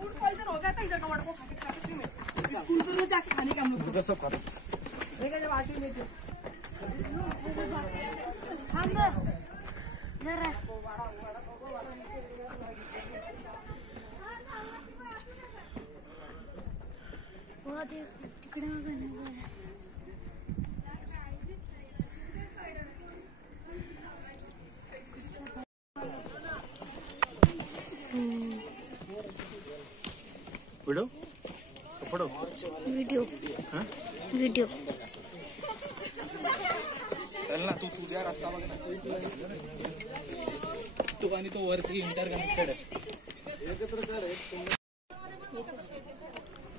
Food poison हो गया था इधर का वड़ा पाव खा के में स्कूल तो जाके खाने का हम लोग तो सब खा रहे वाटी में हम जरा बहुत ही तिकडे बघा नजारा वीडियो फोटो वीडियो हां वीडियो चल ना तू तुझ्या रस्ता बघ ना तू आणि तो वरती इंटरकनेक्टेड आहे एकत्र कर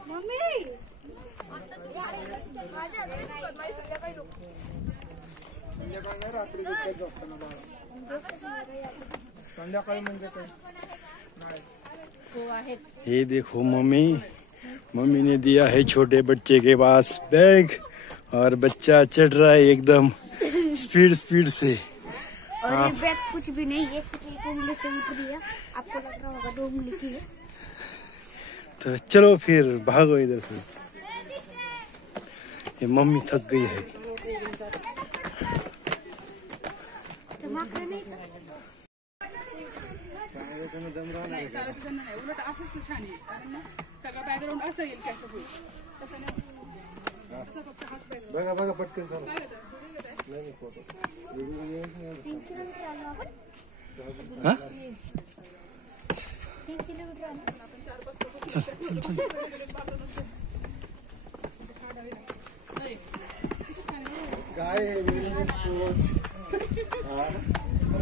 मम्मी संध्याकाळी म्हणजे काय ये देखो मम्मी ने दिया है छोटे बच्चे के पास बैग और बच्चा चढ़ रहा है एकदम स्पीड से। और ये बैग कुछ भी नहीं है, सिर्फ एक उंगली से ऊपरी है, आपको लग रहा होगा 2 उंगली की है। तो चलो फिर भागो इधर से, ये मम्मी थक गई है। उलट असंच छान आहे कारण सगळं बॅकग्राऊंड असं येईल कॅचअप होईल तसं नाही असं फक्त हाच बॅकग्राऊंड बघा पटकन चला नाही फोटो हाँ? काय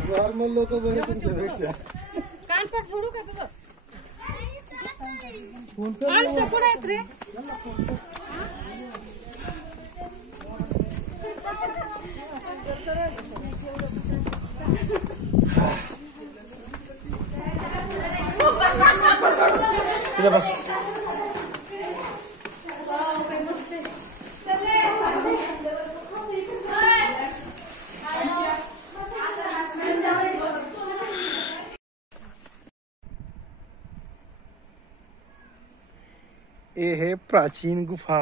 नॉर्मल लोक बरे तुमच्यापेक्षा कानपट सोडू का तुझं माणसं कुठं आहेत रे बस ये है प्राचीन गुफा।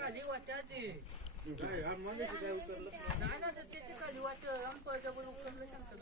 खाली वाटायचे नाही ना त्याची खाली वाट उतरलं शकतो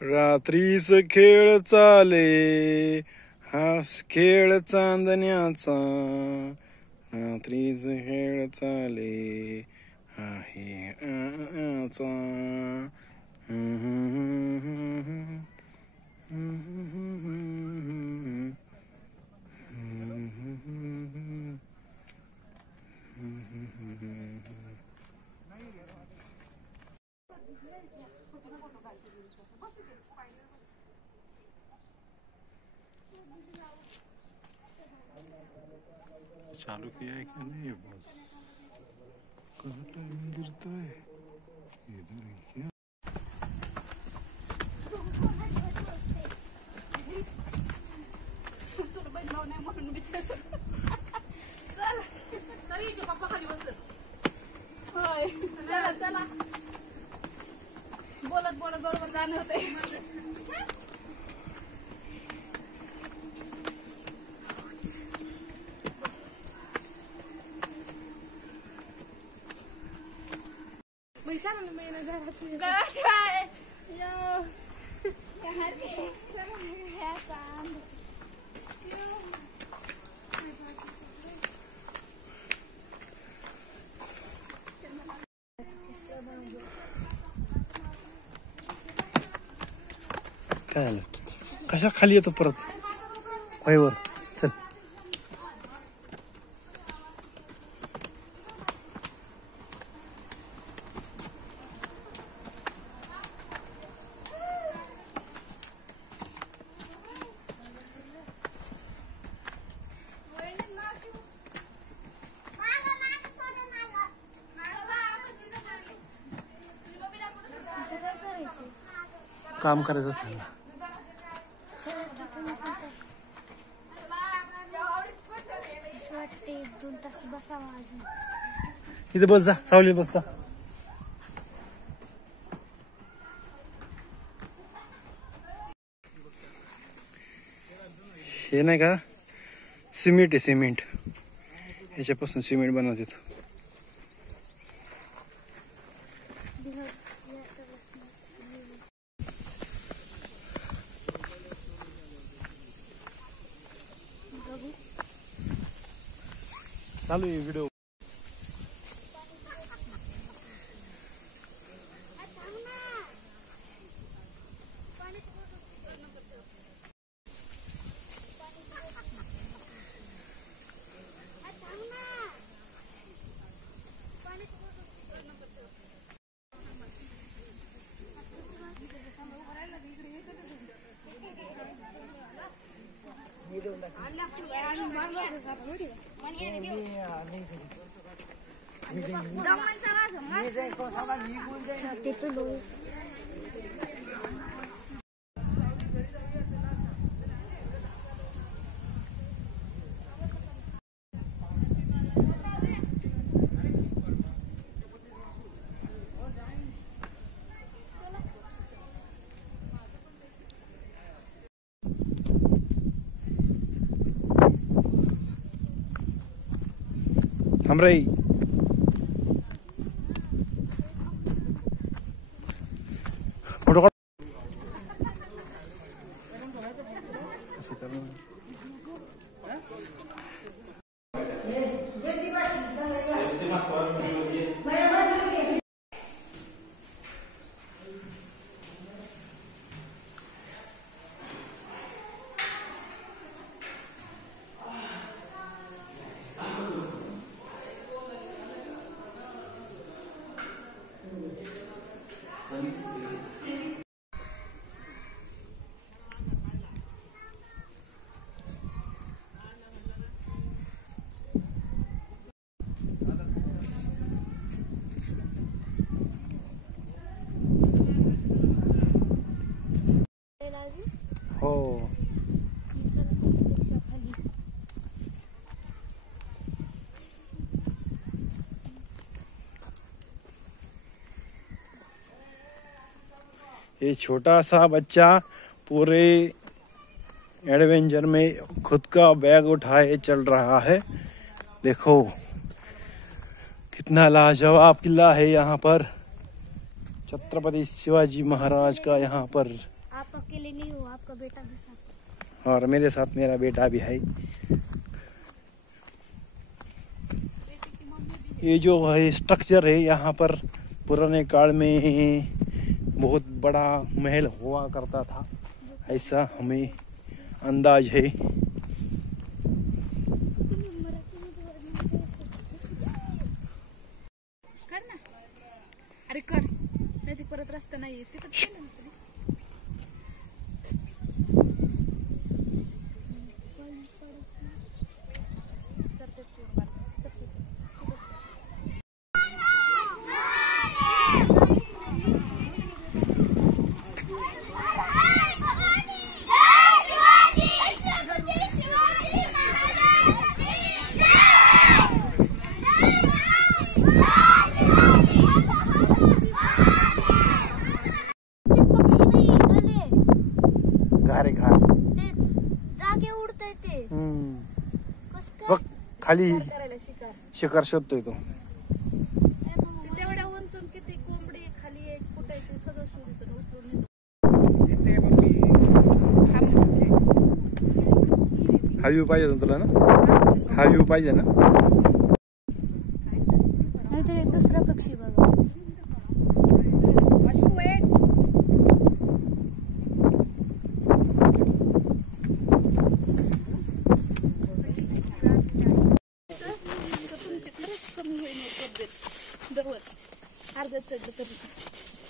रात्रीस खेळ चाले हास खेळ चांदण्याचा, रात्रीस खेळ चाले आहे आचा। चालू किया है क्या नहीं बस कहाँ टाइम गिरता है इधर ही क्या चल तरी पप्पा खाली बसले होय चला चला बोलत बोलत बरोबर जाणं होते काय झालं कशा खाली येतो परत पायवर चल काम करायचं त्यांना वाटते 2 तास बसावा अजून इथे बस जा सावली बस जा हे नाही का सिमेंट आहे सिमेंट ह्याच्यापासून सिमेंट बनवतात चालू आहे व्हिडिओ थांब रे फोटो काढ हो ये छोटा सा बच्चा पूरे एडवेंचर में खुद का बैग उठाए चल रहा है। देखो कितना लाजवाब किला है यहाँ पर, छत्रपति शिवाजी महाराज का यहाँ पर। आप अकेले नहीं हो, आपका बेटा भी साथ, और मेरे साथ मेरा बेटा भी है। ये जो है स्ट्रक्चर है यहाँ पर पुराने काल में बहुत बड़ा महल हुआ करता था, ऐसा हमें अंदाज है। कर ना, अरे कर, नाही परत रस्ता नाही तिथं आहे घार. तेच जागे उडतय ते. कसं काय? बघ खाली करायला शिकार शिकार शोधतोय तो. तेवढ्या उंचून किती कोंबडी खाली एक फुटायची सगळं शोधतो उचलून हा व्ह्यू पाहिजे ना तुला ना. हा व्ह्यू पाहिजे ना. नाहीतर एक दुसरा पक्षी बघा.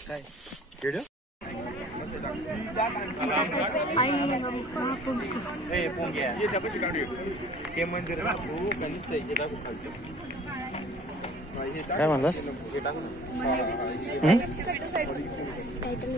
काय व्हिडिओ आई महाकुंभ. काय म्हणलास. टायटल